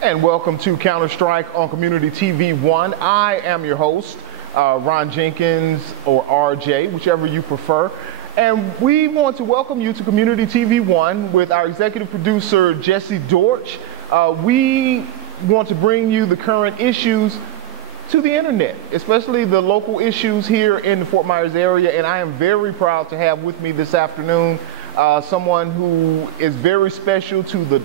And welcome to Counter-Strike on Community TV 1. I am your host, Ron Jenkins or RJ, whichever you prefer. And we want to welcome you to Community TV 1 with our executive producer, Jesse Dortch. We want to bring you the current issues to the internet, especially the local issues here in the Fort Myers area. And I am very proud to have with me this afternoon someone who is very special to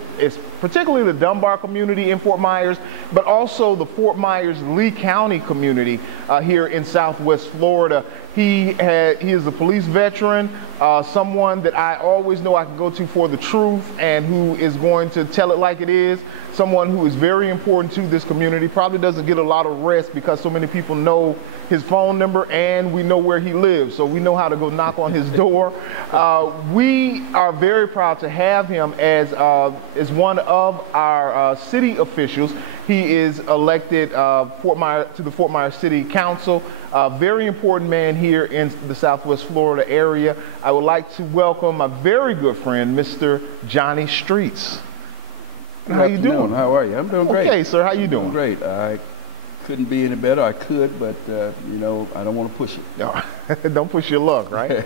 particularly the Dunbar community in Fort Myers, but also the Fort Myers Lee County community here in Southwest Florida. He is a police veteran, someone that I always know I can go to for the truth and who is going to tell it like it is, someone who is very important to this community, probably doesn't get a lot of rest because so many people know his phone number and we know where he lives, so we know how to go knock on his door. We are very proud to have him as one of our city officials. He is elected to the Fort Myers City Council. A very important man here in the Southwest Florida area. I would like to welcome my very good friend, Mr. Johnny Streets. How you doing? How are you? I'm doing great. Okay, sir. How you doing? Great. I couldn't be any better. I could, but you know, I don't want to push it. No, don't push your luck, right?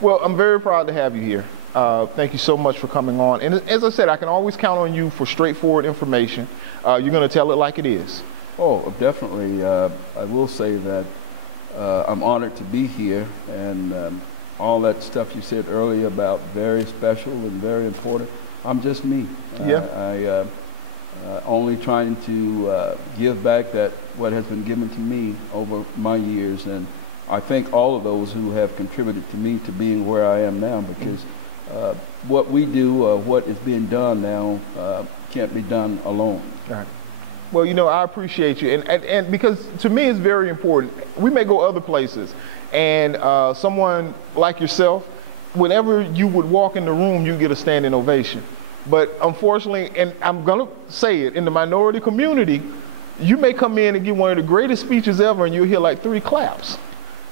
Well, I'm very proud to have you here. Thank you so much for coming on. And as I said, I can always count on you for straightforward information. You're going to tell it like it is. Oh, definitely. I will say that I'm honored to be here, and all that stuff you said earlier about very special and very important. I'm just me. Yeah. Only trying to give back what has been given to me over my years, and I thank all of those who have contributed to me to being where I am now, because what we do, what is being done now, can't be done alone. Right. Well, you know, I appreciate you, and because to me it's very important. We may go other places, and someone like yourself, whenever you would walk in the room, you get a standing ovation. But unfortunately, and I'm going to say it, in the minority community, you may come in and give one of the greatest speeches ever and you'll hear like 3 claps.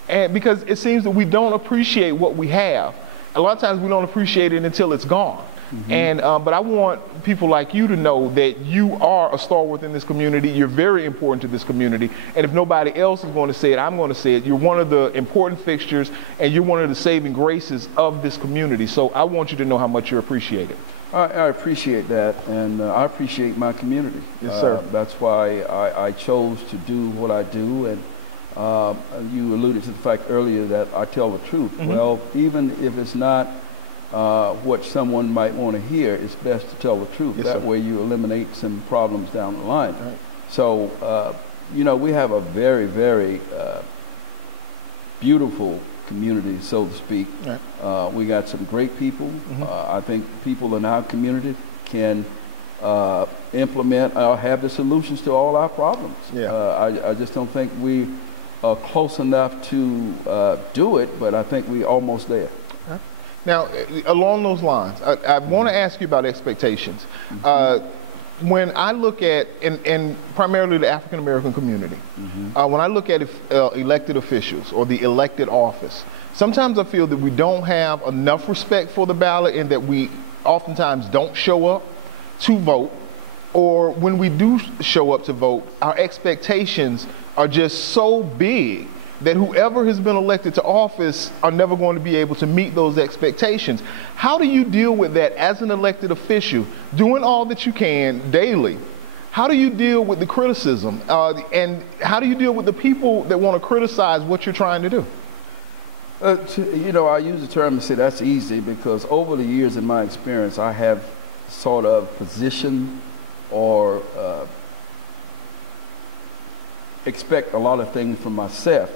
And because it seems that we don't appreciate what we have. A lot of times we don't appreciate it until it's gone. Mm-hmm. And but I want people like you to know that you are a stalwart in this community. You're very important to this community. And if nobody else is going to say it, I'm going to say it. You're one of the important fixtures and you're one of the saving graces of this community. So I want you to know how much you're appreciated. I appreciate that, and I appreciate my community. Yes, sir. That's why I chose to do what I do, and you alluded to the fact earlier that I tell the truth. Mm-hmm. Well, even if it's not what someone might want to hear, it's best to tell the truth. Yes, that sir. way you eliminate some problems down the line. Right. So, you know, we have a very, very beautiful community, so to speak. Right. We got some great people. Mm-hmm. I think people in our community can implement or have the solutions to all our problems. Yeah. I just don't think we are close enough to do it, but I think we're almost there. Right. Now, along those lines, I want to ask you about expectations. Mm-hmm. When I look at, and primarily the African American community, mm-hmm. When I look at elected officials or the elected office, sometimes I feel that we don't have enough respect for the ballot and that we oftentimes don't show up to vote, or when we do show up to vote, our expectations are just so big that whoever has been elected to office are never going to be able to meet those expectations. How do you deal with that as an elected official, doing all that you can daily? How do you deal with the criticism? And how do you deal with the people that want to criticize what you're trying to do? You know, I use the term and say that's easy because over the years in my experience, I have sort of positioned or expect a lot of things from myself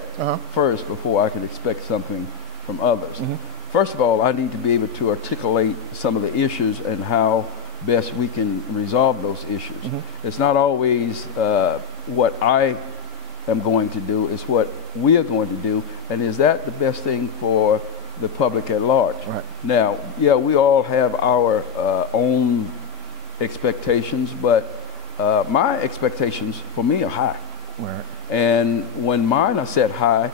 first before I can expect something from others. Mm-hmm. First of all, I need to be able to articulate some of the issues and how best we can resolve those issues. Mm-hmm. It's not always what I am going to do, it's what we are going to do, and is that the best thing for the public at large? Right. Now, yeah, we all have our own expectations, but my expectations for me are high. Right. And when mine are set high,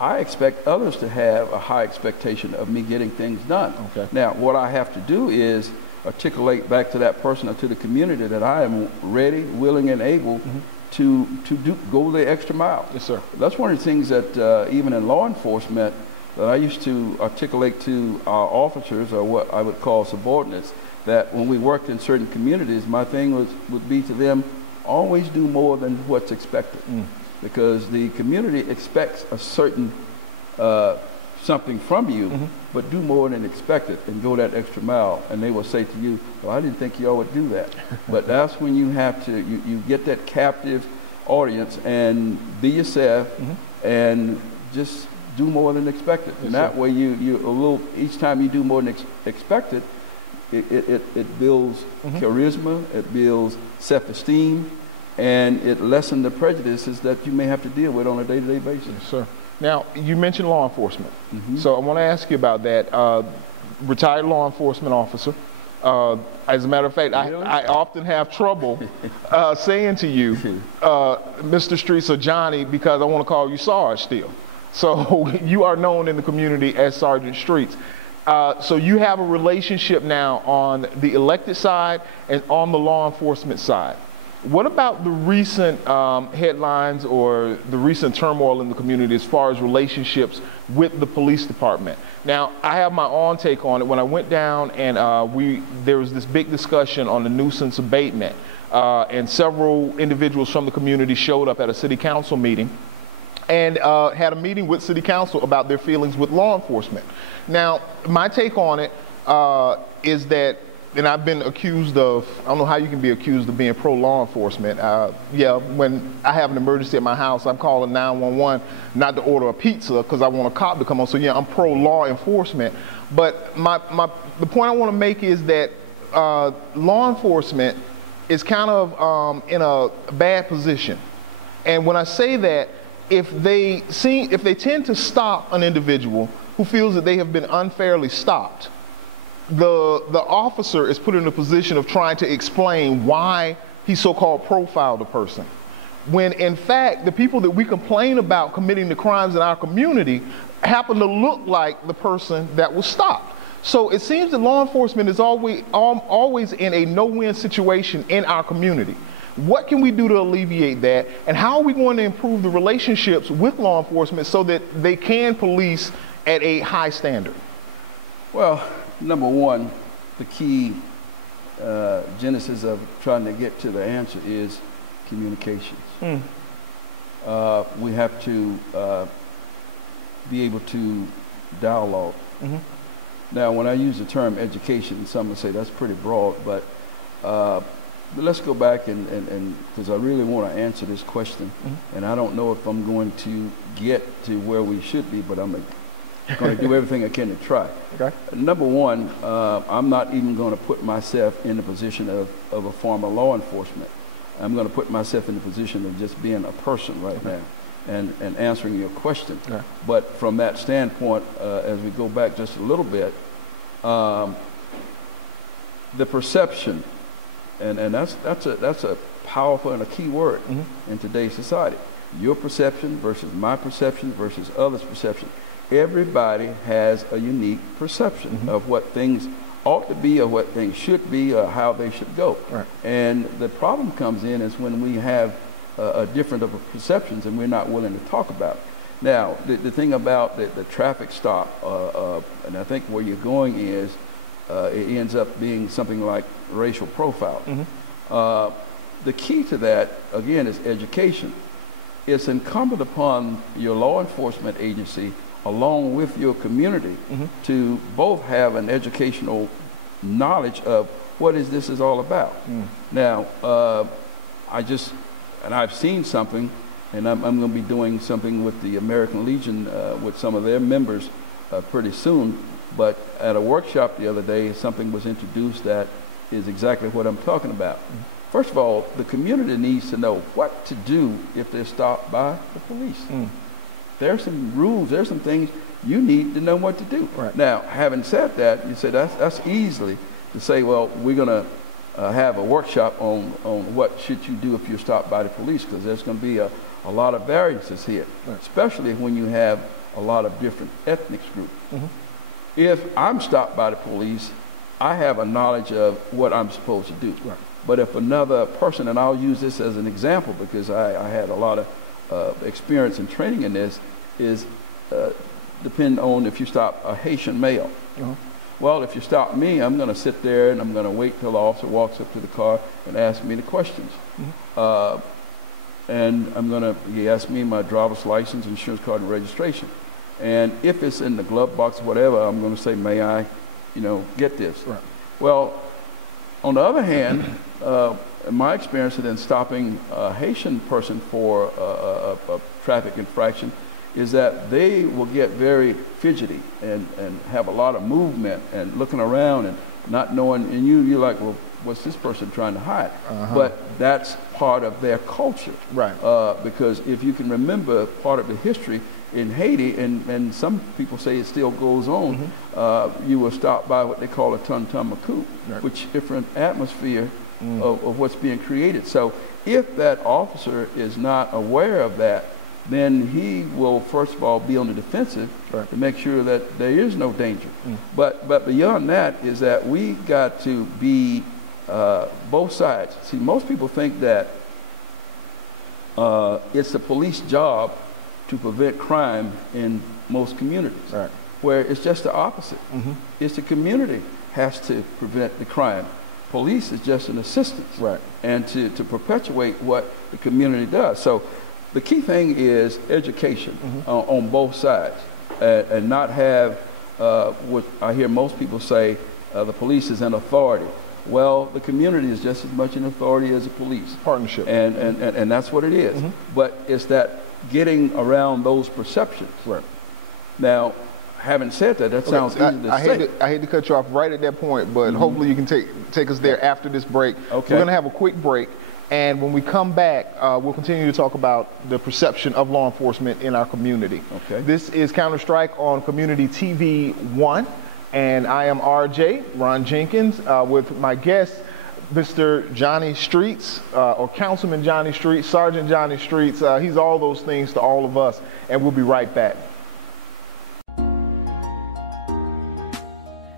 I expect others to have a high expectation of me getting things done. Okay. Now, what I have to do is articulate back to that person or to the community that I am ready, willing, and able to go the extra mile. Yes, sir. That's one of the things that even in law enforcement that I used to articulate to our officers, or what I would call subordinates, that when we worked in certain communities, my thing would be to them, always do more than what's expected. Because the community expects a certain something from you, but do more than expected and go that extra mile. And they will say to you, well, I didn't think y'all would do that. But that's when you have to, you get that captive audience and be yourself and just do more than expected. And that way each time you do more than expected, it builds charisma, it builds self-esteem, and it lessens the prejudices that you may have to deal with on a day-to-day basis. Yes, sir. Now, you mentioned law enforcement. So I want to ask you about that. Retired law enforcement officer. As a matter of fact, I often have trouble saying to you, Mr. Streets or Johnny, because I want to call you Sarge still. So you are known in the community as Sergeant Streets. So you have a relationship now on the elected side and on the law enforcement side. What about the recent headlines or the recent turmoil in the community as far as relationships with the police department? Now, I have my own take on it. When I went down and there was this big discussion on the nuisance abatement, and several individuals from the community showed up at a city council meeting and had a meeting with city council about their feelings with law enforcement. Now, my take on it is that, and I've been accused of, I don't know how you can be accused of being pro-law enforcement. Yeah, when I have an emergency at my house, I'm calling 911 not to order a pizza because I want a cop to come on. So yeah, I'm pro-law enforcement. But the point I want to make is that law enforcement is kind of in a bad position. And when I say that, if they tend to stop an individual who feels that they have been unfairly stopped, the officer is put in a position of trying to explain why he so-called profiled a person. When in fact, the people that we complain about committing the crimes in our community happen to look like the person that was stopped. So it seems that law enforcement is always in a no-win situation in our community. What can we do to alleviate that? And how are we going to improve the relationships with law enforcement so that they can police at a high standard? Well, number one, the key genesis of trying to get to the answer is communications. We have to be able to dialogue. Now, when I use the term education, some will say that's pretty broad, but let's go back and because I really want to answer this question, and I don't know if I'm going to get to where we should be, but I'm going to do everything I can to try. Okay. Number one, I'm not even going to put myself in the position of a former law enforcement. I'm going to put myself in the position of just being a person right now and answering your question. Okay. But from that standpoint, as we go back just a little bit, the perception, and that's a powerful and a key word in today's society. Your perception versus my perception versus others' perception. Everybody has a unique perception of what things ought to be or what things should be or how they should go. Right. And the problem comes in is when we have a different of perceptions and we're not willing to talk about it. Now, the thing about the traffic stop, and I think where you're going is it ends up being something like racial profiling. The key to that, again, is education. It's incumbent upon your law enforcement agency along with your community to both have an educational knowledge of what this is all about. Now, I've seen something, and I'm going to be doing something with the American Legion with some of their members pretty soon, but at a workshop the other day, something was introduced that is exactly what I'm talking about. First of all, the community needs to know what to do if they're stopped by the police. There's some rules, there's some things you need to know what to do. Right. Now, having said that, you say that's easily to say, well, we're going to have a workshop on what should you do if you're stopped by the police, because there's going to be a lot of variances here, especially when you have a lot of different ethnic groups. If I'm stopped by the police I have a knowledge of what I'm supposed to do. Right. But if another person, and I'll use this as an example because I had a lot of experience and training in this, is depend on if you stop a Haitian male. Well, if you stop me, I'm going to sit there and I'm going to wait till the officer walks up to the car and asks me the questions. And he asked me my driver's license, insurance card, and registration. And if it's in the glove box or whatever, I'm going to say, may I, get this? Right. Well, on the other hand, in my experience in stopping a Haitian person for a traffic infraction is that they will get very fidgety and have a lot of movement and looking around and not knowing, and you're like, well, what's this person trying to hide? But that's part of their culture. Right. Because if you can remember part of the history in Haiti, and some people say it still goes on, you will stop by what they call a tum-tum maku, which different atmosphere of what's being created. So if that officer is not aware of that, then he will first of all be on the defensive to make sure that there is no danger. But beyond that is that we got to be both sides. See, most people think that it's the police job to prevent crime in most communities, where it's just the opposite. It's the community has to prevent the crime. Police is just an assistance, and to perpetuate what the community does. So the key thing is education on both sides, and not have what I hear most people say, the police is an authority. Well, the community is just as much an authority as the police. Partnership. And that's what it is. But it's that getting around those perceptions. Right. Now, having said that, that sounds easy to say. I hate to cut you off right at that point, but hopefully you can take us there after this break. Okay. We're going to have a quick break. And when we come back, we'll continue to talk about the perception of law enforcement in our community. Okay. This is Counter Strike on Community TV 1, and I am RJ, Ron Jenkins, with my guest, Mr. Johnny Streets, or Councilman Johnny Streets, Sergeant Johnny Streets. He's all those things to all of us, and we'll be right back.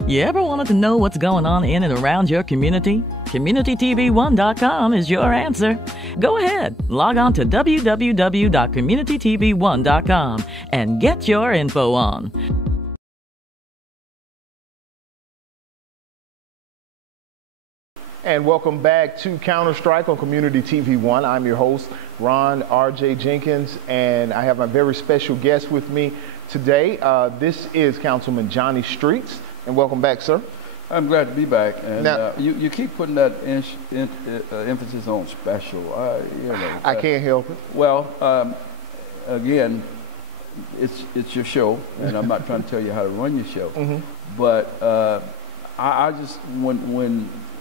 You ever wanted to know what's going on in and around your community? CommunityTV1.com is your answer. Go ahead, log on to www.communitytv1.com and get your info on. And welcome back to Counter Strike on Community TV 1. I'm your host, Ron R.J. Jenkins, and I have a very special guest with me today. This is Councilman Johnny Streets. And welcome back, sir. I'm glad to be back. And now, you keep putting that emphasis on special. I can't help it. Well, again, it's your show, and I'm not trying to tell you how to run your show. But I just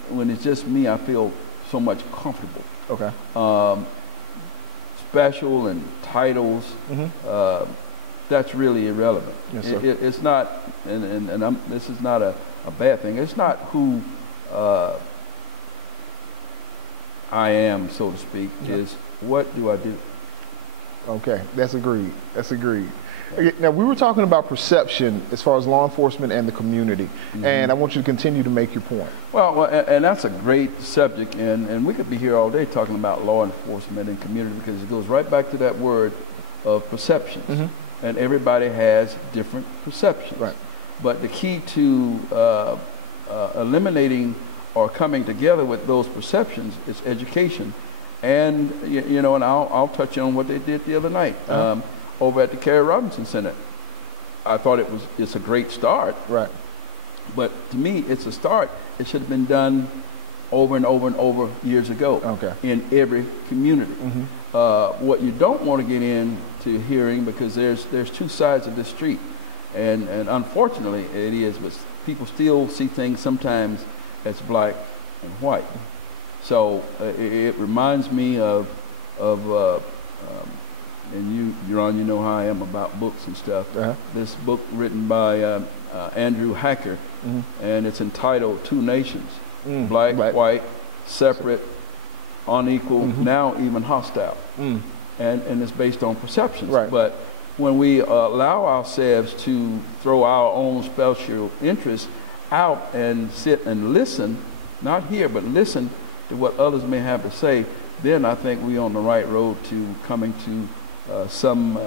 when it's just me, I feel so much comfortable. Okay. Special and titles. That's really irrelevant. Yes, sir. It's not, and this is not a bad thing. It's not who I am, so to speak. Is what do I do? Okay, that's agreed. That's agreed. Okay, now, we were talking about perception as far as law enforcement and the community, and I want you to continue to make your point. Well, and that's a great subject, and we could be here all day talking about law enforcement and community because it goes right back to that word of perceptions. And everybody has different perceptions. Right. But the key to eliminating or coming together with those perceptions is education. And, and I'll touch on what they did the other night over at the Kerry Robinson Center. I thought it's a great start. Right. But to me, it's a start. It should have been done over and over and over years ago in every community. What you don't want to get into hearing, because there's two sides of this street, and unfortunately it is, but people still see things sometimes as black and white. So it reminds me of and Ron, you know how I am about books and stuff. This book written by Andrew Hacker, and it's entitled Two Nations. Black, white, separate, unequal, now even hostile. And it's based on perceptions. Right. But when we allow ourselves to throw our own special interests out and sit and listen, not hear, but listen to what others may have to say, then I think we're on the right road to coming to some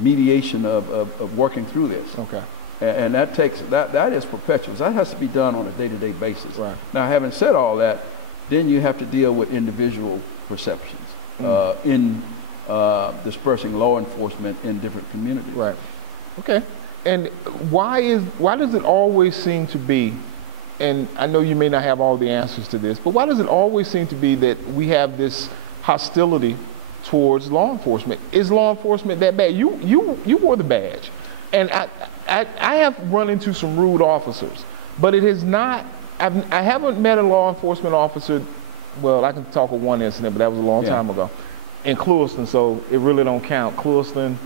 mediation of working through this. Okay. And that takes, that is perpetual. That has to be done on a day-to-day basis. Right. Now, having said all that, then you have to deal with individual perceptions in dispersing law enforcement in different communities. Right. Okay. And why does it always seem to be, and I know you may not have all the answers to this, but why does it always seem to be that we have this hostility towards law enforcement? Is law enforcement that bad? You wore the badge, and I have run into some rude officers, but it has not. I haven't met a law enforcement officer. Well, I can talk of one incident, but that was a long time ago, in Clewiston, so it really don't count. Clewiston,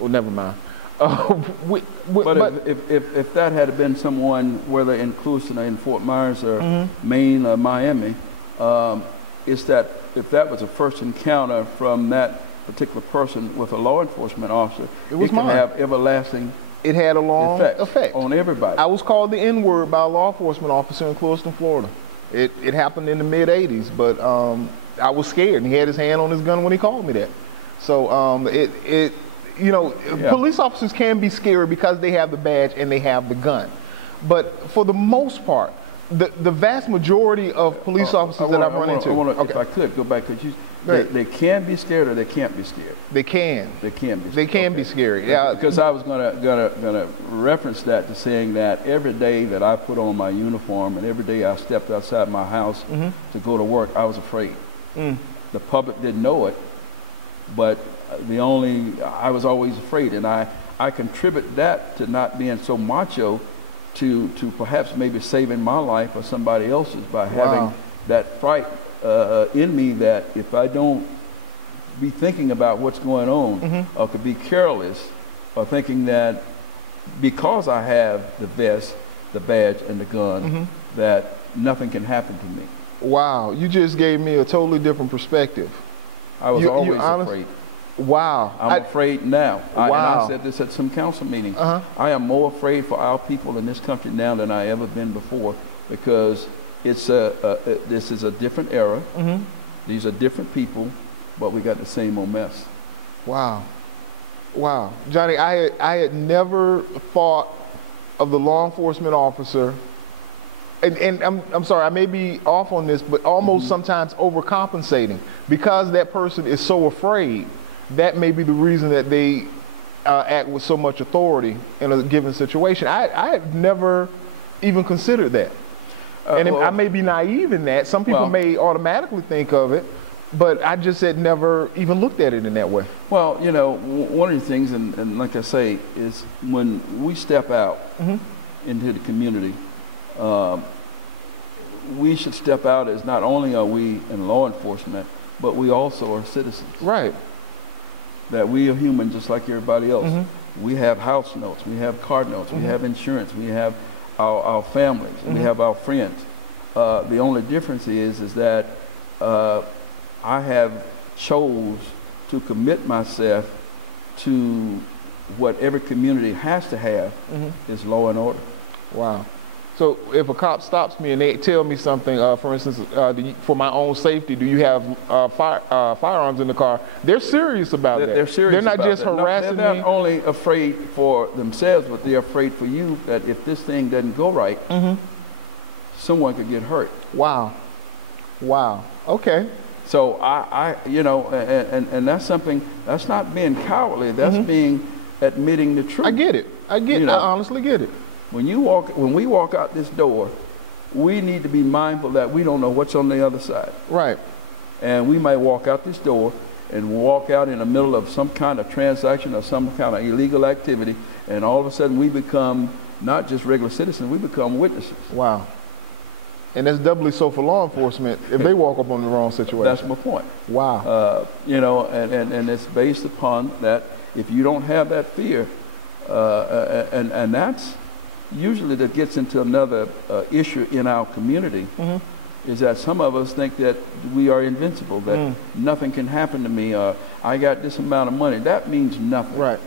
well, never mind. But if that had been someone, whether in Clewiston or in Fort Myers or Maine or Miami, it's that if that was a first encounter from that particular person with a law enforcement officer, it can have everlasting. It had a long effect on everybody. I was called the N-word by a law enforcement officer in Clewiston, Florida. It happened in the mid-'80s, but I was scared, and he had his hand on his gun when he called me that. So police officers can be scary because they have the badge and they have the gun. But for the most part, the vast majority of police officers that I've run into. If I could go back to you. They can be scared or they can't be scared. They can. They can be. They can be scary. Yeah. Because I was gonna reference that to saying that every day that I put on my uniform and every day I stepped outside my house to go to work, I was afraid. The public didn't know it, but I was always afraid, and I contribute that to not being so macho, to perhaps maybe saving my life or somebody else's by having that fright in me, that if I don't be thinking about what's going on or could be careless or thinking that because I have the vest, the badge, and the gun, that nothing can happen to me. Wow, you just gave me a totally different perspective. I was always afraid. Wow. I'm afraid now. Wow. And I said this at some council meetings. I am more afraid for our people in this country now than I ever been before, because this is a different era. These are different people, but we got the same old mess. Wow. Wow. Johnny, I had never thought of the law enforcement officer, and I'm sorry, I may be off on this, but almost sometimes overcompensating, because that person is so afraid. That may be the reason that they act with so much authority in a given situation. I had never even considered that. I may be naive in that. Some people may automatically think of it, but I just had never even looked at it in that way. Well, one of the things, and like I say, is when we step out into the community, we should step out as not only are we in law enforcement, but we also are citizens. Right. That we are human just like everybody else. We have house notes, we have car notes, we have insurance, we have our families, we have our friends. The only difference is that I have chose to commit myself to what every community has to have is law and order. Wow. So if a cop stops me and they tell me something, for instance, for my own safety, do you have firearms in the car? They're serious about that. They're serious. They're not just harassing me. They're not only afraid for themselves, but they're afraid for you, that if this thing doesn't go right, someone could get hurt. Wow. Wow. Okay. So and that's something, that's not being cowardly, that's being admitting the truth. I get it. I honestly get it. When we walk out this door, we need to be mindful that we don't know what's on the other side. Right. And we might walk out this door and walk out in the middle of some kind of transaction or some kind of illegal activity, and all of a sudden we become not just regular citizens, we become witnesses. Wow. And that's doubly so for law enforcement if they walk up on the wrong situation. That's my point. Wow. And it's based upon that if you don't have that fear, and that's usually that gets into another issue in our community, is that some of us think that we are invincible, that nothing can happen to me, I got this amount of money. That means nothing. Right.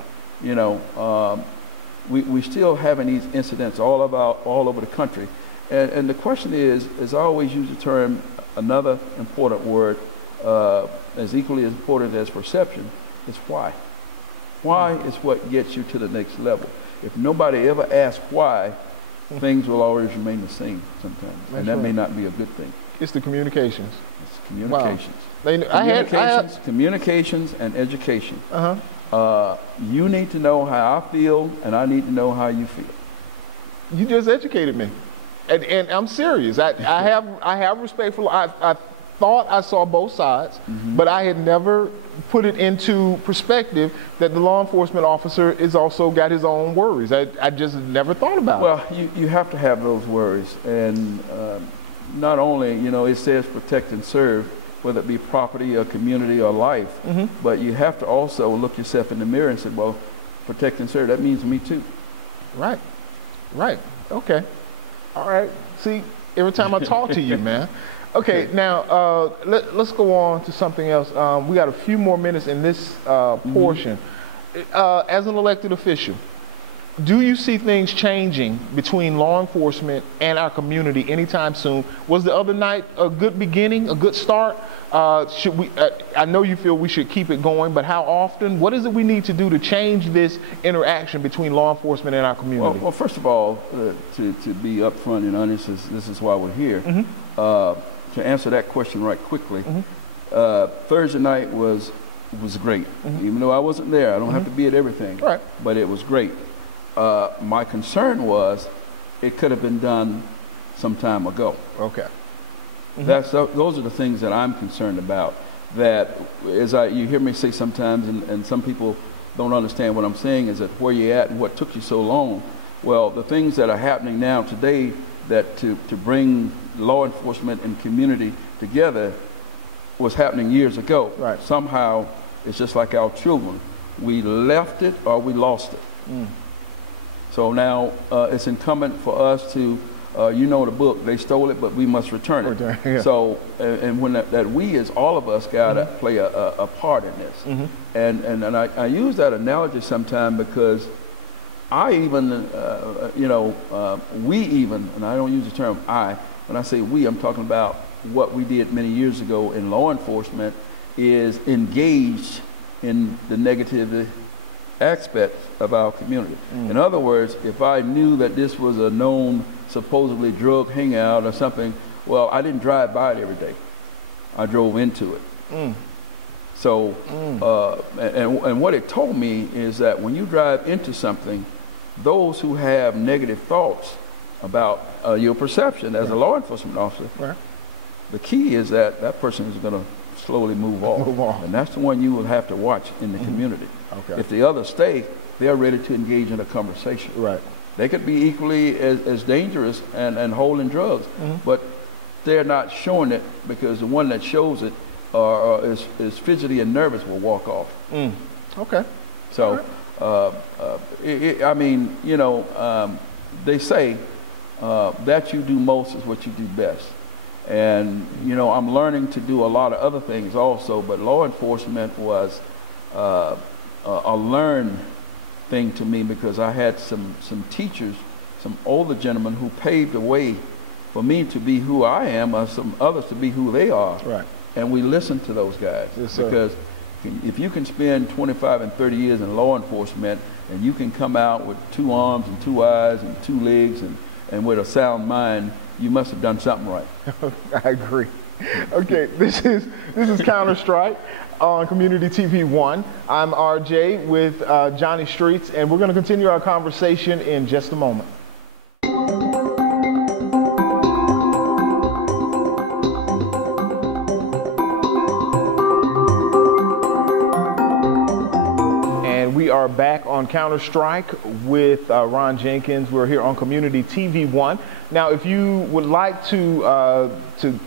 we still having these incidents all over the country. And the question is I always use the term, another important word, as equally as important as perception, is why. Why is what gets you to the next level. If nobody ever asks why, things will always remain the same sometimes. That's and that right. may not be a good thing. It's the communications. It's communications. Wow. Communications and education. Uh-huh. You need to know how I feel, and I need to know how you feel. You just educated me. And I'm serious. I have respect for, I thought I saw both sides, but I had never put it into perspective that the law enforcement officer is also got his own worries. I just never thought about it. Well, you have to have those worries. And not only, it says protect and serve, whether it be property or community or life, but you have to also look yourself in the mirror and say, well, protect and serve, that means me too. Right. Okay. All right. See, every time I talk to you, man. Okay, now let's go on to something else. We got a few more minutes in this portion. As an elected official, do you see things changing between law enforcement and our community anytime soon? Was the other night a good beginning, a good start? Should we? I know you feel we should keep it going, but how often? What is it we need to do to change this interaction between law enforcement and our community? Well, first of all, to be upfront and honest, this is why we're here. To answer that question right quickly, Thursday night was great. Even though I wasn't there, I don't have to be at everything, right. But it was great. My concern was it could have been done some time ago. Okay. Those are the things that I'm concerned about. That you hear me say sometimes, and some people don't understand what I'm saying, is that where you're at and what took you so long. Well, the things that are happening now today, that to bring law enforcement and community together was happening years ago. Right. Somehow it's just like our children. We left it or we lost it. So now it's incumbent for us to, the book, they stole it, but we must return it. Yeah. So, and when that we as all of us got to play a part in this. And I use that analogy sometimes because I even, we even, and I don't use the term I, when I say we, I'm talking about what we did many years ago in law enforcement, is engaged in the negative aspects of our community. In other words, if I knew that this was a known supposedly drug hangout or something, well, I didn't drive by it every day. I drove into it. So, and what it told me is that when you drive into something, those who have negative thoughts about your perception as a law enforcement officer, the key is that person is going to slowly move off. And that's the one you will have to watch in the community. Okay. If the others stay, they're ready to engage in a conversation. Right. They could be equally as dangerous and holding drugs, but they're not showing it because the one that shows it is fidgety and nervous will walk off. Okay. So, they say that you do most is what you do best. And, I'm learning to do a lot of other things also, but law enforcement was a learned thing to me because I had some teachers, some older gentlemen who paved the way for me to be who I am, or some others to be who they are. Right. And we listened to those guys. Yes, sir. Because if you can spend 25 and 30 years in law enforcement and you can come out with 2 arms and 2 eyes and 2 legs and with a sound mind, you must have done something right. I agree. Okay, this is Counter Strike on Community TV 1. I'm RJ with Johnny Streets, and we're going to continue our conversation in just a moment. And we are back on Counter Strike with Ron Jenkins. We're here on Community TV 1. Now, if you would like to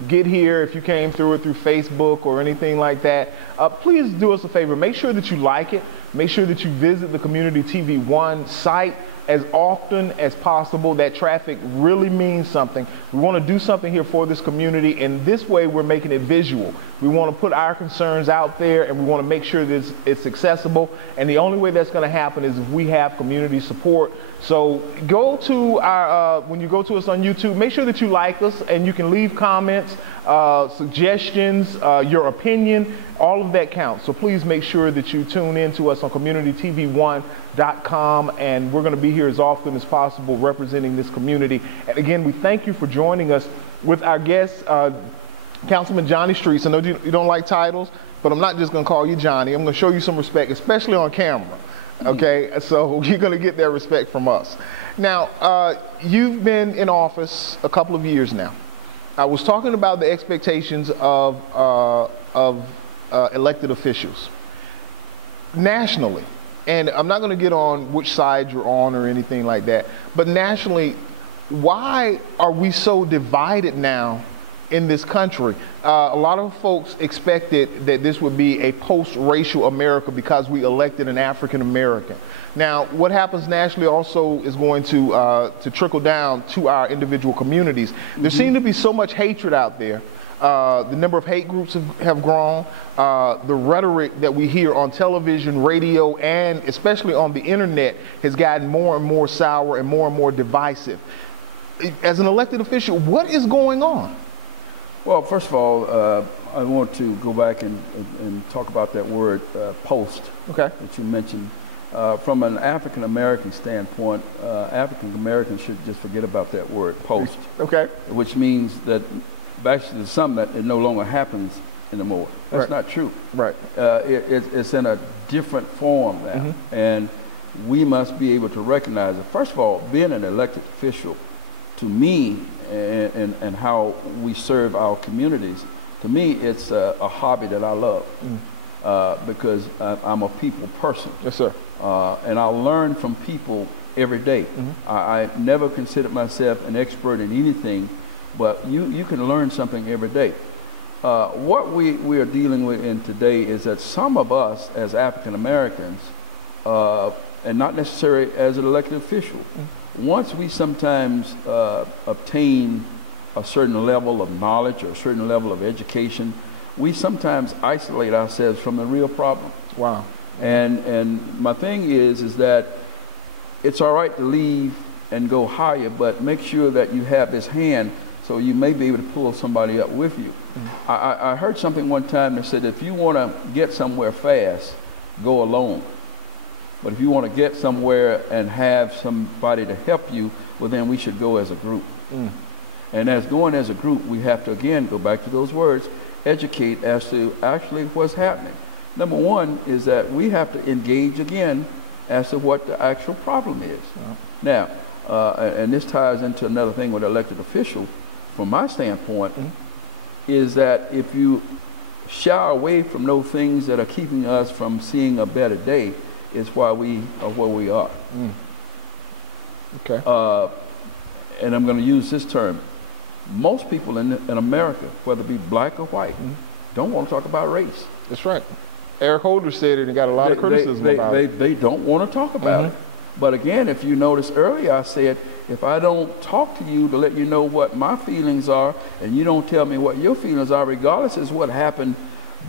get here, if you came through it through Facebook or anything like that, please do us a favor. Make sure that you like it. Make sure that you visit the Community TV One site as often as possible. That traffic really means something. We want to do something here for this community, and this way we're making it visual. We want to put our concerns out there, and we want to make sure that it's accessible, and the only way that's going to happen is if we have community support. So go to our, when you go to us on YouTube, make sure that you like us, and you can leave comments, suggestions, your opinion. All of that counts. So please make sure that you tune in to us on communitytv1.com, and we're going to be here as often as possible representing this community. And again, we thank you for joining us with our guest, Councilman Johnny Streets. I know you don't like titles, but I'm not just going to call you Johnny. I'm going to show you some respect, especially on camera. Okay, so you're going to get that respect from us. Now, you've been in office a couple of years now. I was talking about the expectations of elected officials nationally, and I'm not going to get on which side you're on or anything like that, but nationally, why are we so divided now in this country? A lot of folks expected that this would be a post-racial America because we elected an African American. Now, what happens nationally also is going to trickle down to our individual communities. There seems to be so much hatred out there. The number of hate groups have grown. The rhetoric that we hear on television, radio, and especially on the internet has gotten more and more sour and more divisive. As an elected official, what is going on? Well, first of all, I want to go back and talk about that word post that you mentioned. From an African American standpoint, African Americans should just forget about that word post. Which means that actually there's something that it no longer happens anymore. That's not true. It's in a different form now, and we must be able to recognize it. First of all, being an elected official, to me, and how we serve our communities, to me, it's a hobby that I love because I'm a people person. Yes, sir. And I learn from people every day. I never considered myself an expert in anything, but you can learn something every day. What we are dealing with in today is that some of us as African Americans, and not necessarily as an elected official, once we sometimes obtain a certain level of knowledge or a certain level of education, we sometimes isolate ourselves from the real problem. Wow. And my thing is that it's all right to leave and go higher, but make sure that you have this hand so you may be able to pull somebody up with you. I heard something one time that said if you want to get somewhere fast, go alone. But if you want to get somewhere and have somebody to help you, well, then we should go as a group. And as going as a group, we have to, again, go back to those words, educate as to actually what's happening. Number one is that we have to engage again as to what the actual problem is. Now, and this ties into another thing with elected official, from my standpoint, is that if you shy away from those things that are keeping us from seeing a better day, is why we are where we are. And I'm going to use this term. Most people in America, whether it be black or white, don't want to talk about race. That's right. Eric Holder said it and got a lot of criticism about it. They don't want to talk about it. But again, if you notice earlier, I said, if I don't talk to you to let you know what my feelings are, and you don't tell me what your feelings are, regardless of what happened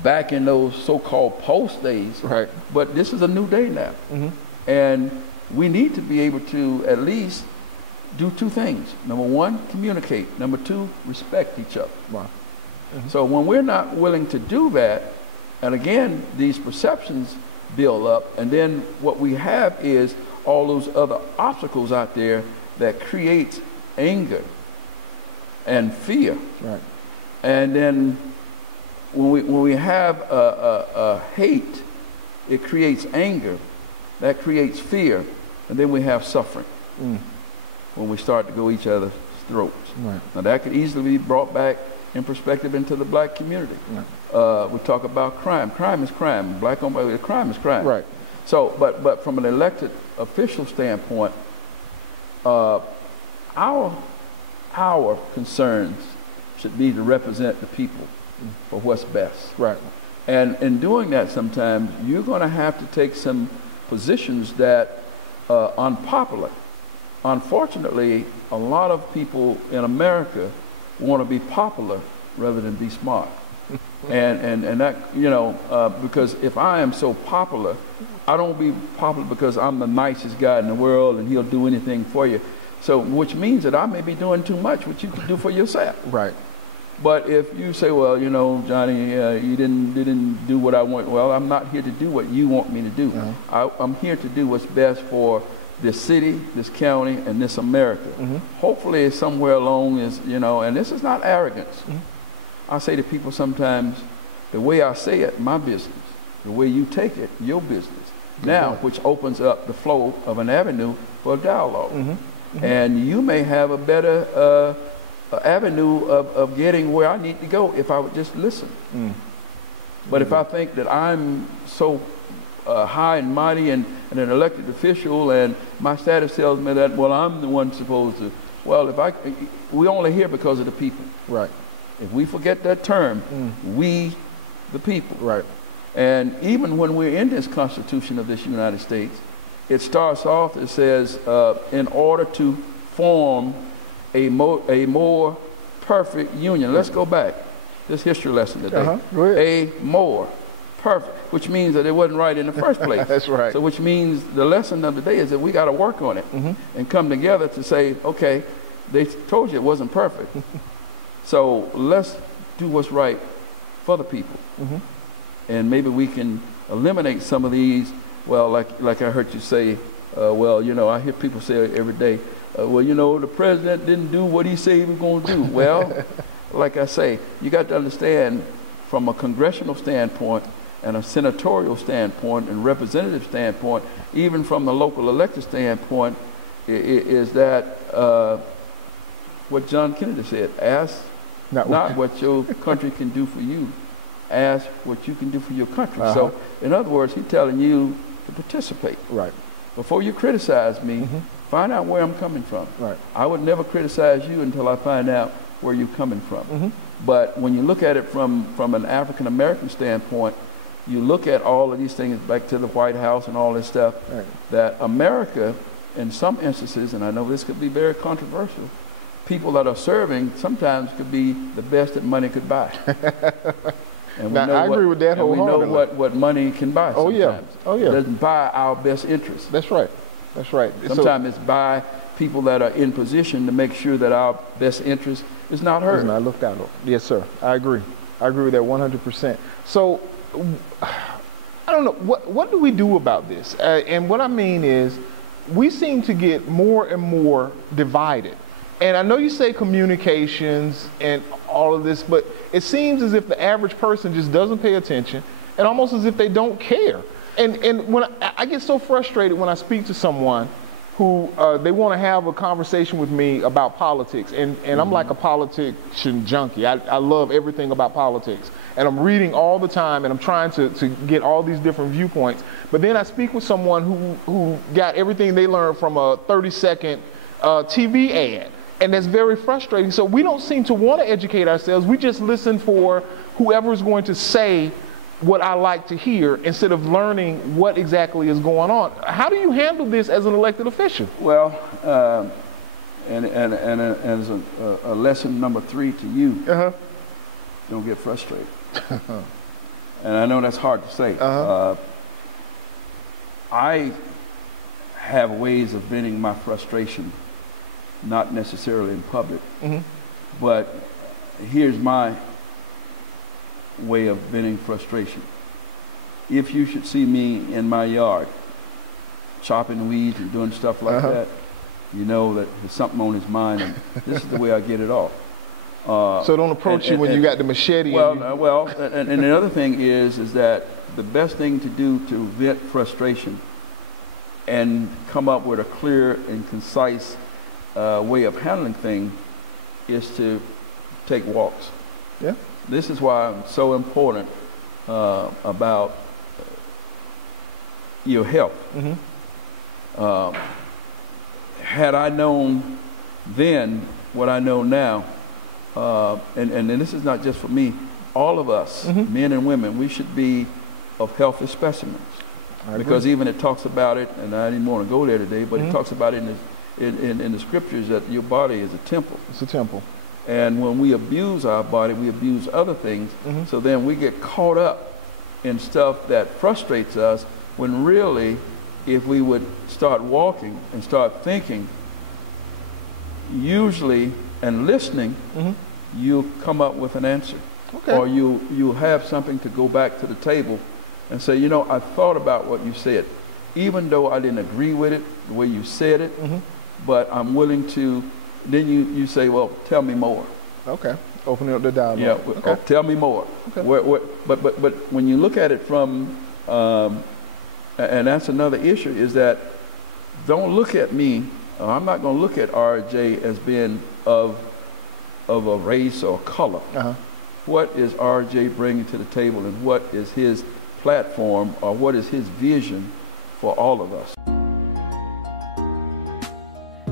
back in those so-called post days. But this is a new day now. And we need to be able to at least do two things. Number one, communicate. Number two, respect each other. So when we're not willing to do that, and again, these perceptions build up, and then what we have is all those other obstacles out there that create anger and fear. And then when we have a hate, it creates anger, that creates fear, and then we have suffering when we start to go each other's throats. Now that could easily be brought back in perspective into the black community. We talk about crime. Crime is crime. Black on black, crime is crime. So, but from an elected official standpoint, our our concerns should be to represent the people for what's best. Right. And in doing that, sometimes you're going to have to take some positions that are unpopular. Unfortunately, a lot of people in America want to be popular rather than be smart. and that, you know, because if I am so popular, I don't be popular because I'm the nicest guy in the world and he'll do anything for you. So, which means that I may be doing too much, which you can do for yourself. Right. But if you say, well, you know, Johnny, you didn't do what I want. Well, I'm not here to do what you want me to do. I'm here to do what's best for this city, this county, and this America. Hopefully, somewhere along is, you know, and this is not arrogance. I say to people sometimes, the way I say it, my business. The way you take it, your business. Now, which opens up the flow of an avenue for a dialogue. And you may have a better avenue of getting where I need to go if I would just listen. But if I think that I'm so high and mighty and an elected official and my status tells me that, well, I'm the one supposed to, well, we only here because of the people. Right. If we forget that term, we, the people. Right. And even when we're in this Constitution of this United States, it starts off, it says, in order to form a more perfect union. Let's go back. This history lesson today. A more perfect, which means that it wasn't right in the first place. That's right. So which means the lesson of the day is that we got to work on it and come together to say, okay, they told you it wasn't perfect. So let's do what's right for the people. And maybe we can eliminate some of these, well, like I heard you say, well, you know, I hear people say it every day, well, you know, the president didn't do what he said he was going to do. Well, like I say, you got to understand from a congressional standpoint and a senatorial standpoint and representative standpoint, even from the local elected standpoint, is that what John Kennedy said, ask not what your country can do for you, ask what you can do for your country. So, in other words, he's telling you to participate. Right. Before you criticize me, find out where I'm coming from. Right. I would never criticize you until I find out where you're coming from. But when you look at it from an African American standpoint, you look at all of these things, back to the White House and all this stuff, that America, in some instances, and I know this could be very controversial, people that are serving sometimes could be the best that money could buy. And now, I agree with that wholeheartedly. We know what money can buy sometimes. Oh, yeah. It doesn't buy our best interests. That's right. That's right. Sometimes it's by people that are in position to make sure that our best interest is not hurt. It's not looked out of. Yes, sir. I agree. I agree with that 100%. So, I don't know. What do we do about this? And what I mean is, we seem to get more and more divided. And I know you say communications and all of this, but it seems as if the average person just doesn't pay attention and almost as if they don't care. And when I get so frustrated when I speak to someone who they want to have a conversation with me about politics, and I'm like a politician junkie. I love everything about politics. And I'm reading all the time and I'm trying to get all these different viewpoints. But then I speak with someone who got everything they learned from a 30-second TV ad. And that's very frustrating. So we don't seem to want to educate ourselves. We just listen for whoever is going to say what I like to hear instead of learning what exactly is going on. How do you handle this as an elected official? Well, and as a lesson number 3 to you, don't get frustrated. And I know that's hard to say. I have ways of venting my frustration, not necessarily in public, but here's my way of venting frustration. If you should see me in my yard chopping weeds and doing stuff like that, you know that there's something on his mind, and this is the way I get it off. So don't approach you when you got the machete. And the other thing is that the best thing to do to vent frustration and come up with a clear and concise way of handling things is to take walks. Yeah. This is why I'm so important about your health. Had I known then what I know now, and this is not just for me, all of us, men and women, we should be of healthy specimens. Because even it talks about it, and I didn't want to go there today, but it talks about it in the scriptures that your body is a temple. It's a temple. And when we abuse our body, we abuse other things. So then we get caught up in stuff that frustrates us, when really, if we would start walking and start thinking, usually, and listening, you'll come up with an answer. Or you'll have something to go back to the table and say, you know, I thought about what you said, even though I didn't agree with it, the way you said it, but I'm willing to, then you say, well, tell me more. Okay. Opening up the dialogue. Yeah, tell me more. But when you look at it from, and that's another issue, is that don't look at me, I'm not going to look at RJ as being of a race or color. What is RJ bringing to the table, and what is his platform, or what is his vision for all of us?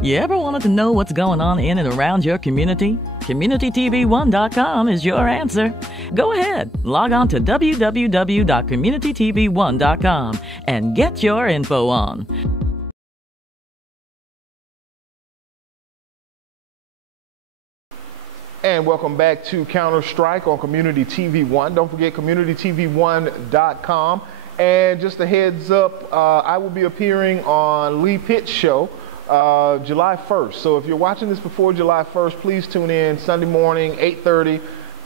You ever wanted to know what's going on in and around your community? CommunityTV1.com is your answer. Go ahead, log on to www.communitytv1.com and get your info on. And welcome back to Counter Strike on Community TV One. Don't forget CommunityTV1.com. And just a heads up, I will be appearing on Lee Pitt's show July 1st. So if you're watching this before July 1st, please tune in Sunday morning, 8:30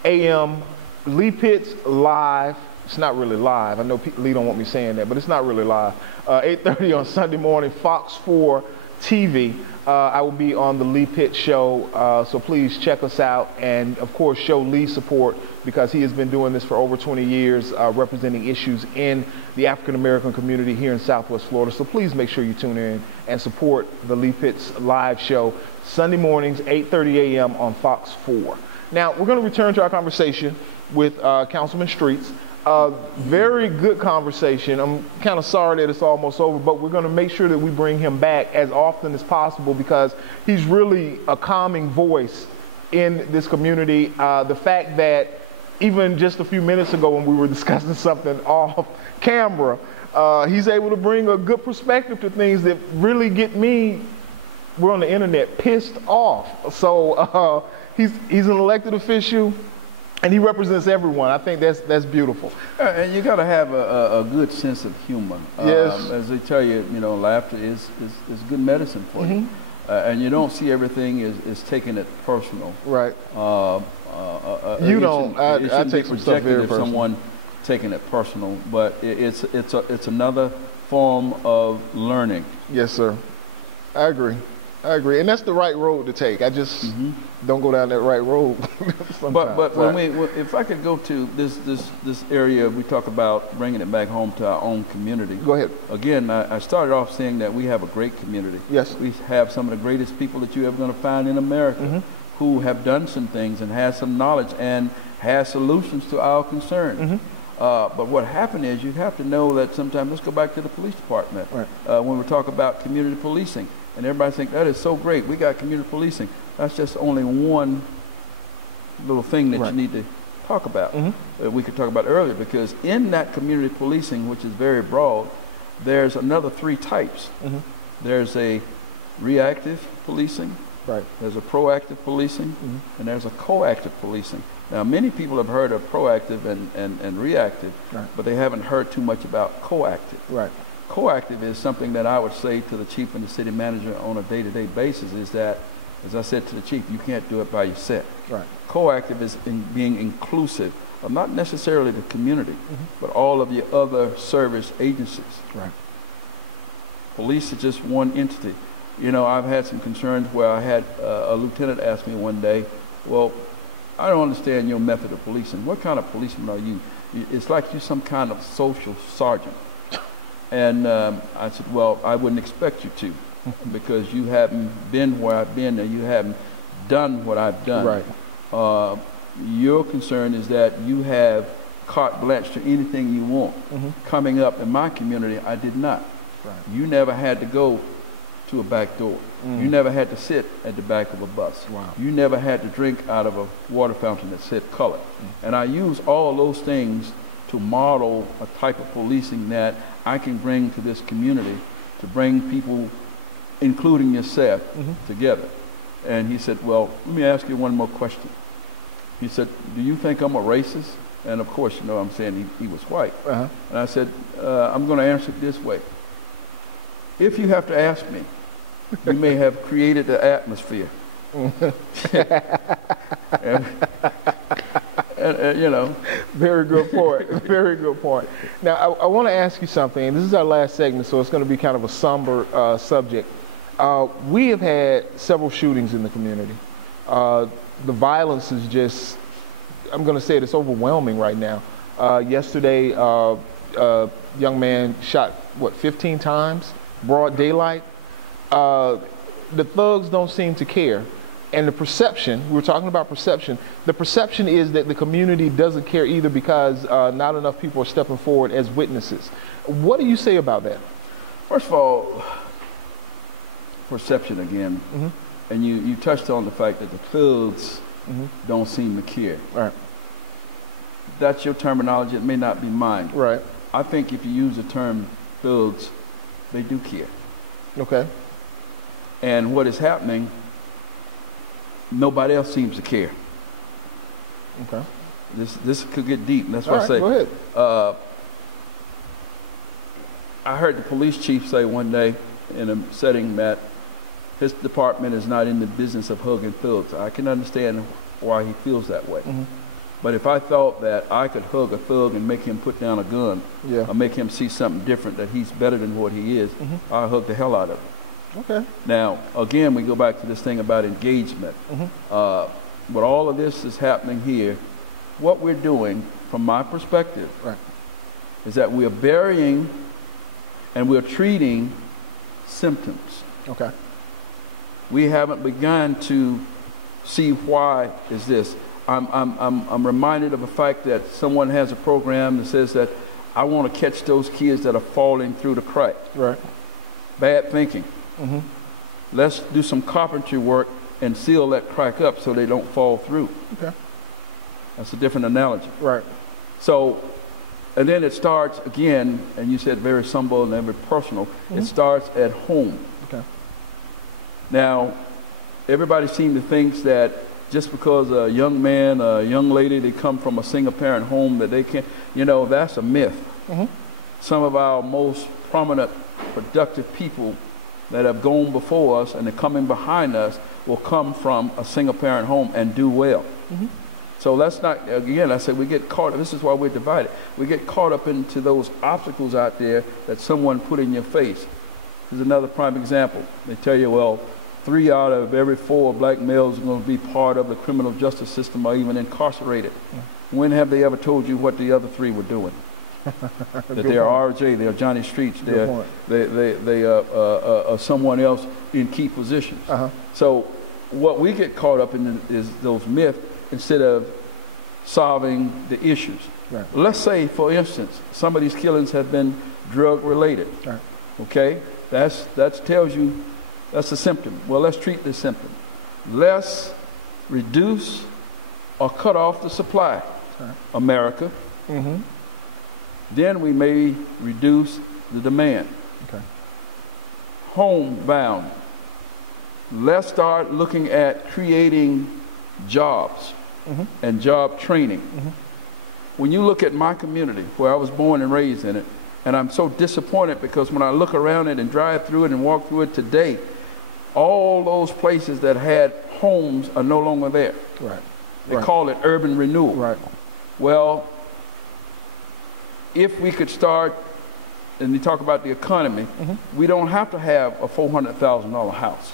a.m. Lee Pitt's live. It's not really live. I know Lee don't want me saying that, but it's not really live. 8:30 on Sunday morning, Fox 4 TV. I will be on the Lee Pitt show, so please check us out, and of course show Lee support, because he has been doing this for over 20 years, representing issues in the African American community here in Southwest Florida. So please make sure you tune in and support the Lee Pitt's live show Sunday mornings, 8:30 a.m. on Fox 4. Now we're going to return to our conversation with Councilman Streets. Very good conversation. I'm kind of sorry that it's almost over, but we're going to make sure that we bring him back as often as possible, because he's really a calming voice in this community. The fact that even just a few minutes ago when we were discussing something off camera, he's able to bring a good perspective to things that really get me, we're on the internet, pissed off. So he's an elected official, and he represents everyone. I think that's beautiful. And you got to have a good sense of humor. Yes. As they tell you, you know, laughter is good medicine for you. And you don't see everything as taking it personal. Right. You don't. I take some stuff very personal. Someone taking it personal, but it's another form of learning. Yes, sir. I agree. And that's the right road to take. I just don't go down that right road. But if I could go to this area, we talk about bringing it back home to our own community. Go ahead. Again, I started off saying that we have a great community. Yes. We have some of the greatest people that you're ever going to find in America, who have done some things and has some knowledge and has solutions to our concerns. But what happened is, you have to know that sometimes, let's go back to the police department. Right. When we talk about community policing, and everybody thinks that is so great, we got community policing. That's just only one little thing that you need to talk about. We could talk about earlier, because in that community policing, which is very broad, there's another 3 types. There's a reactive policing, there's a proactive policing, and there's a coactive policing. Now, many people have heard of proactive and reactive, but they haven't heard too much about coactive. Coactive is something that I would say to the chief and the city manager on a day-to-day basis, is that, as I said to the chief, you can't do it by yourself. Coactive is being inclusive of not necessarily the community, but all of your other service agencies. Police is just one entity. You know, I've had some concerns where I had a lieutenant ask me one day, well, I don't understand your method of policing. What kind of policeman are you? It's like you're some kind of social sergeant. And I said, well, I wouldn't expect you to, because you haven't been where I've been, and you haven't done what I've done. Your concern is that you have carte blanche to anything you want. Coming up in my community, I did not. You never had to go to a back door. You never had to sit at the back of a bus. Wow. You never had to drink out of a water fountain that said color. And I use all those things to model a type of policing that I can bring to this community, to bring people, including yourself, together. And he said, well, let me ask you one more question. He said, do you think I'm a racist? And of course, you know, I'm saying he was white. And I said, I'm going to answer it this way. If you have to ask me, you may have created the atmosphere. and, you know. Very good point. Very good point. Now, I want to ask you something, and this is our last segment, so it's going to be kind of a somber subject. We have had several shootings in the community. The violence is just, I'm going to say it's overwhelming right now. Yesterday, a young man shot, 15 times? Broad daylight. The thugs don't seem to care. And the perception, we were talking about perception, the perception is that the community doesn't care either because not enough people are stepping forward as witnesses. What do you say about that? First of all, perception again. And you touched on the fact that the thugs don't seem to care. Right. That's your terminology. It may not be mine. Right. I think if you use the term thugs, they do care. Okay. And what is happening, nobody else seems to care. Okay. This could get deep. And that's why I say. Go ahead. I heard the police chief say one day in a setting that his department is not in the business of hugging thugs. I can understand why he feels that way. But if I thought that I could hug a thug and make him put down a gun, or make him see something different, that he's better than what he is, I'll hug the hell out of him. Okay. Now, again, we go back to this thing about engagement. But all of this is happening here. What we're doing, from my perspective, is that we're burying and we're treating symptoms. Okay. We haven't begun to see why is this. I'm reminded of the fact that someone has a program that says that I want to catch those kids that are falling through the cracks. Right. Bad thinking. Let's do some carpentry work and seal that crack up so they don't fall through. Okay. That's a different analogy. Right. So, and then it starts again, and you said very simple and very personal, it starts at home. Okay. Now, everybody seems to think that just because a young man, a young lady, they come from a single-parent home that they can't, you know, that's a myth. Some of our most prominent, productive people that have gone before us and are coming behind us will come from a single-parent home and do well. So let's not, again, I said we get caught, this is why we're divided. We get caught up into those obstacles out there that someone put in your face. Here's another prime example. They tell you, well, 3 out of every 4 black males are going to be part of the criminal justice system or even incarcerated. When have they ever told you what the other 3 were doing? That they are RJ, they are Johnny Streets, they are someone else in key positions. So what we get caught up in is those myths instead of solving the issues. Let's say, for instance, some of these killings have been drug related. Okay, that tells you that's a symptom. Well, let's treat this symptom. Let's reduce or cut off the supply, America. Then we may reduce the demand. Homebound. Let's start looking at creating jobs and job training. When you look at my community, where I was born and raised in it, and I'm so disappointed because when I look around it and drive through it and walk through it today, all those places that had homes are no longer there. They call it urban renewal. Well, if we could start, and we talk about the economy, we don't have to have a $400,000 house.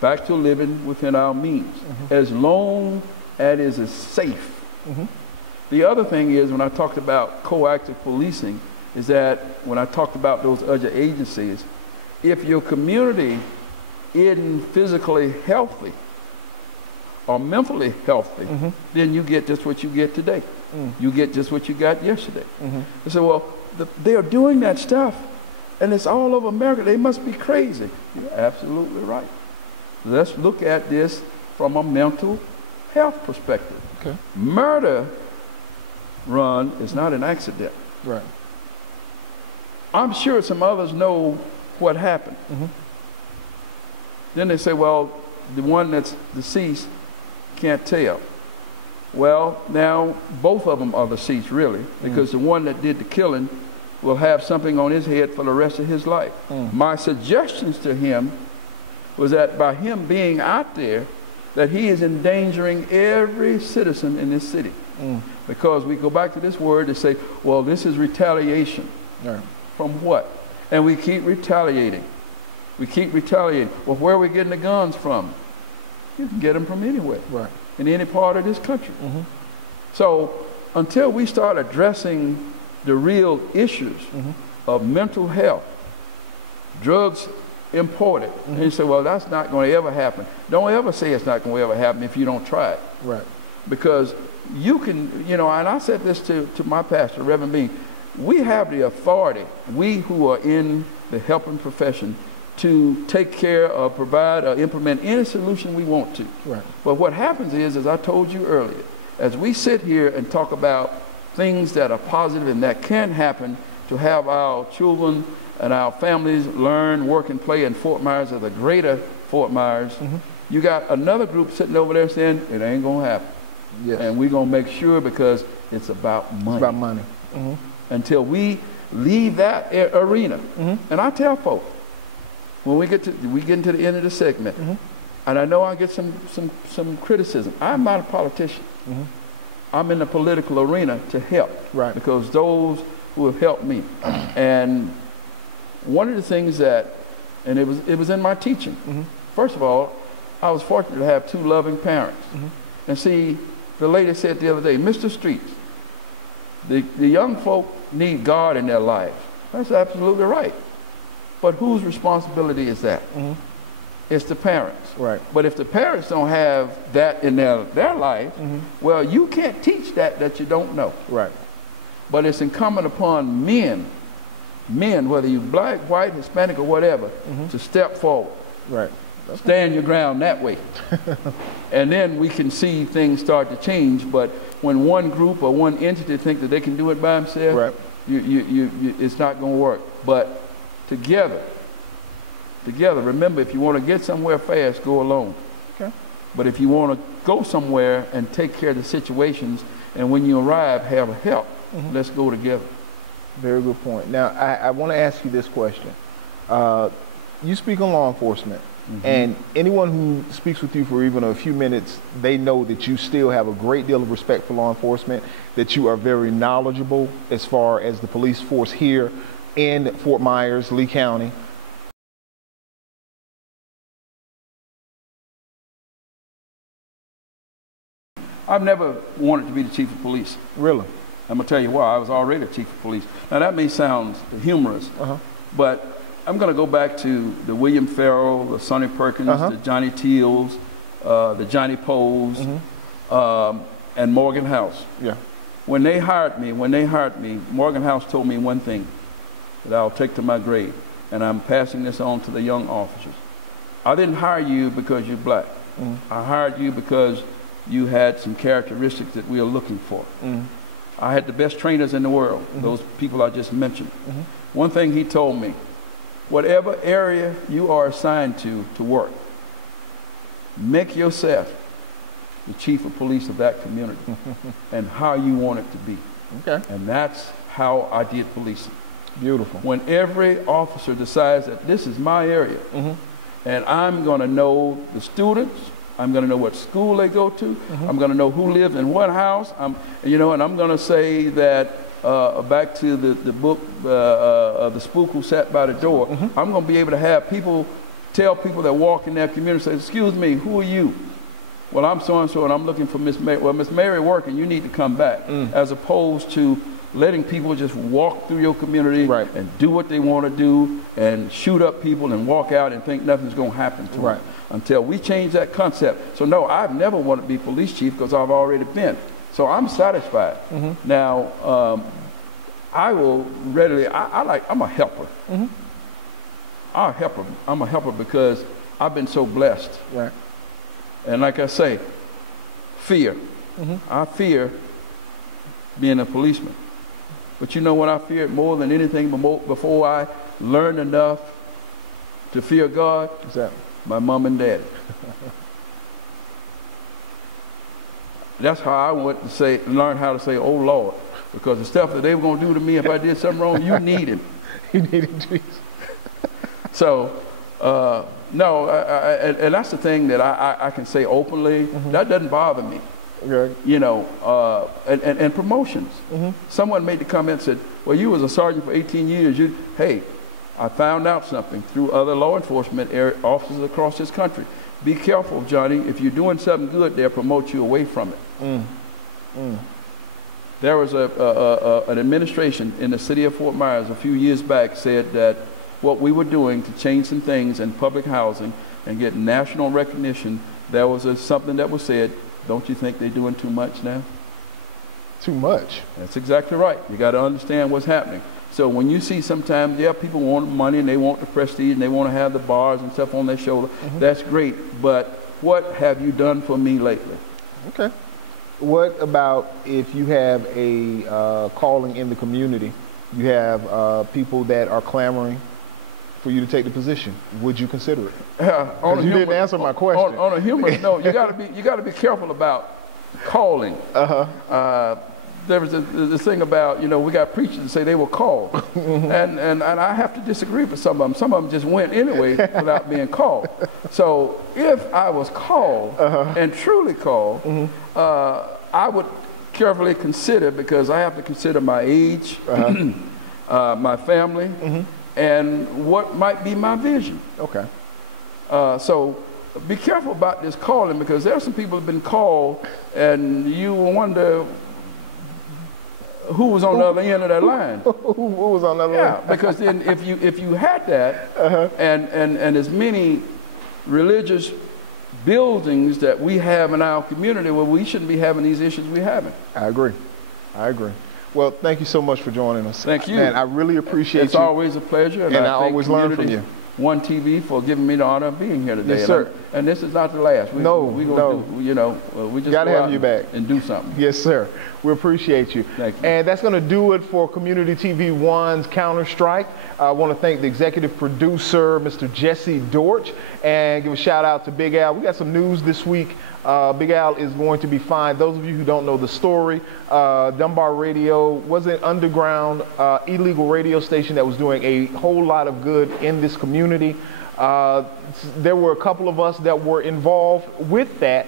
Back to living within our means, as long as it is safe. The other thing is, when I talked about coactive policing, is that when I talked about those other agencies, if your community isn't physically healthy or mentally healthy, then you get just what you get today. You get just what you got yesterday. They say, well, they are doing that stuff, and it's all over America. They must be crazy. You're absolutely right. Let's look at this from a mental health perspective. Okay. Murder, Ron, is not an accident. Right. I'm sure some others know what happened. Then they say, well, the one that's deceased can't tell. Well, now both of them are deceased, really, because the one that did the killing will have something on his head for the rest of his life. My suggestions to him was that by him being out there, that he is endangering every citizen in this city. Because we go back to this word to say, well, this is retaliation. Right. From what? And we keep retaliating. We keep retaliating. Well, where are we getting the guns from? You can get them from anywhere. Right. In any part of this country. So until we start addressing the real issues of mental health, drugs imported, and you say, well, that's not going to ever happen. Don't ever say it's not going to ever happen if you don't try it. Right. Because you can, you know, and I said this to my pastor, Reverend Bean, we have the authority, we who are in the helping profession, to take care of, provide, or implement any solution we want to. Right. But what happens is, as I told you earlier, as we sit here and talk about things that are positive and that can happen to have our children and our families learn, work, and play in Fort Myers, or the greater Fort Myers, you got another group sitting over there saying, it ain't going to happen. Yes. And we're going to make sure, because it's about money. It's about money. Until we leave that arena. And I tell folks, when we get into the end of the segment, and I know I get some criticism. I'm not a politician. I'm in the political arena to help, right? Because those who have helped me, and one of the things that, and it was in my teaching. First of all, I was fortunate to have two loving parents, and see, the lady said the other day, Mr. Streets, the young folk need God in their lives. That's absolutely right. But whose responsibility is that? It's the parents. Right. But if the parents don't have that in their life, well, you can't teach that you don't know. Right. But it's incumbent upon men, whether you're black, white, Hispanic, or whatever, to step forward. Right. Stand your ground that way. And then we can see things start to change. But when one group or one entity think that they can do it by themselves, right, it's not going to work. But together, remember, if you want to get somewhere fast, go alone. Okay. But if you want to go somewhere and take care of the situations, and when you arrive, have help, let's go together. Very good point. Now, I want to ask you this question. You speak on law enforcement, and anyone who speaks with you for even a few minutes, they know that you still have a great deal of respect for law enforcement, that you are very knowledgeable as far as the police force here in Fort Myers, Lee County. I've never wanted to be the chief of police. Really? I'm going to tell you why. I was already the chief of police. Now, that may sound humorous, but I'm going to go back to the William Farrell, the Sonny Perkins, the Johnny Teals, the Johnny Poles, and Morgan House. Yeah. When they hired me, Morgan House told me one thing that I'll take to my grave, and I'm passing this on to the young officers. I didn't hire you because you're black. I hired you because you had some characteristics that we are looking for. I had the best trainers in the world, those people I just mentioned. One thing he told me, whatever area you are assigned to work, make yourself the chief of police of that community and how you want it to be. Okay. And that's how I did policing. Beautiful. When every officer decides that this is my area, and I'm going to know the students, I'm going to know what school they go to, I'm going to know who lives in what house, and I'm going to say that, back to the book of the spook who sat by the door, I'm going to be able to have people tell people that walk in that community, say, excuse me, who are you? Well, I'm so-and-so, and I'm looking for Miss Mary. Well, Miss Mary working, you need to come back, as opposed to letting people just walk through your community and do what they want to do and shoot up people and walk out and think nothing's going to happen to them until we change that concept. So, no, I've never wanted to be police chief because I've already been. So I'm satisfied. Now, I will readily, I'm a helper. I'll help them. I'm a helper because I've been so blessed. Right. And like I say, fear. I fear being a policeman. But you know what I feared more than anything before I learned enough to fear God? What's that? My mom and daddy. That's how I went to learn how to say, oh Lord, because the stuff that they were going to do to me if I did something wrong, you need him. You needed Jesus. So, no, and that's the thing that I can say openly. That doesn't bother me. Okay. You know, and promotions. Someone made the comment and said, well, you was a sergeant for 18 years. Hey, I found out something through other law enforcement officers across this country. Be careful, Johnny. If you're doing something good, they'll promote you away from it. There was an administration in the city of Fort Myers a few years back said that what we were doing to change some things in public housing and get national recognition, there was something that was said, don't you think they're doing too much now? Too much? That's exactly right. You got to understand what's happening. So when you see sometimes, yeah, people want money and they want the prestige and they want to have the bars and stuff on their shoulder, that's great. But what have you done for me lately? Okay. What about if you have a calling in the community? You have people that are clamoring for you to take the position. Would you consider it? You didn't answer my question. On a humorous note, you got to be careful about calling. There was this thing about, you know, we got preachers that say they were called, and I have to disagree with some of them. Some of them just went anyway without being called. So if I was called and truly called, I would carefully consider, because I have to consider my age, my family, and what might be my vision. Okay. So be careful about this calling, because there are some people who have been called and you wonder who was on the other end of that line. Who was on the other line? Yeah, because then if you had that and as many religious buildings that we have in our community, well, we shouldn't be having these issues we're having. I agree. Well, thank you so much for joining us. Thank you. Man, I really appreciate it's you. It's always a pleasure. And I always learn from you. One TV for giving me the honor of being here today. Yes, sir. And this is not the last. We just gotta go have out you back and do something. Yes, sir. We appreciate you. Thank you. And that's going to do it for Community TV One's Counter Strike. I want to thank the executive producer, Mr. Jesse Dortch, and give a shout out to Big Al. We got some news this week. Big Al is going to be fined. Those of you who don't know the story, Dunbar Radio was an underground illegal radio station that was doing a whole lot of good in this community. There were a couple of us that were involved with that.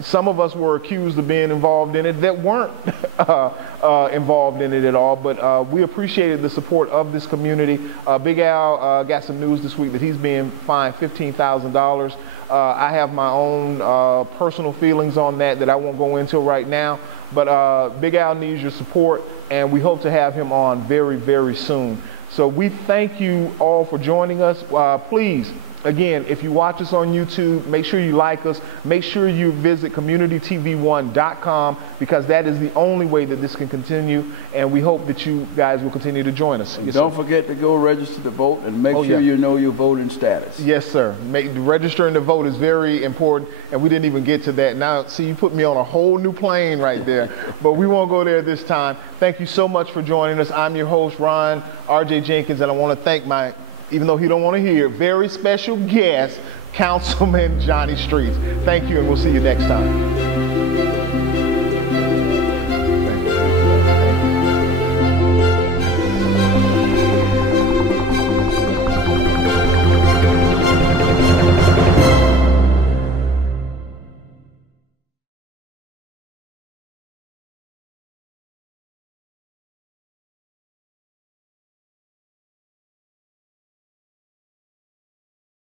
Some of us were accused of being involved in it that weren't involved in it at all, but we appreciated the support of this community. Big Al got some news this week that he's being fined $15,000. I have my own personal feelings on that I won't go into right now, but Big Al needs your support, and we hope to have him on very, very soon. So we thank you all for joining us. Please, again, if you watch us on YouTube, make sure you like us. Make sure you visit communitytv1.com, because that is the only way that this can continue. And we hope that you guys will continue to join us. Yes, don't sir. forget to go register to vote, and make sure you know your voting status. Yes, sir. Registering to vote is very important, and we didn't even get to that. Now, see, you put me on a whole new plane right there, but we won't go there this time. Thank you so much for joining us. I'm your host, Ron R.J. Jenkins, and I want to thank my, even though he don't want to hear, very special guest, Councilman Johnny Streets. Thank you, and we'll see you next time.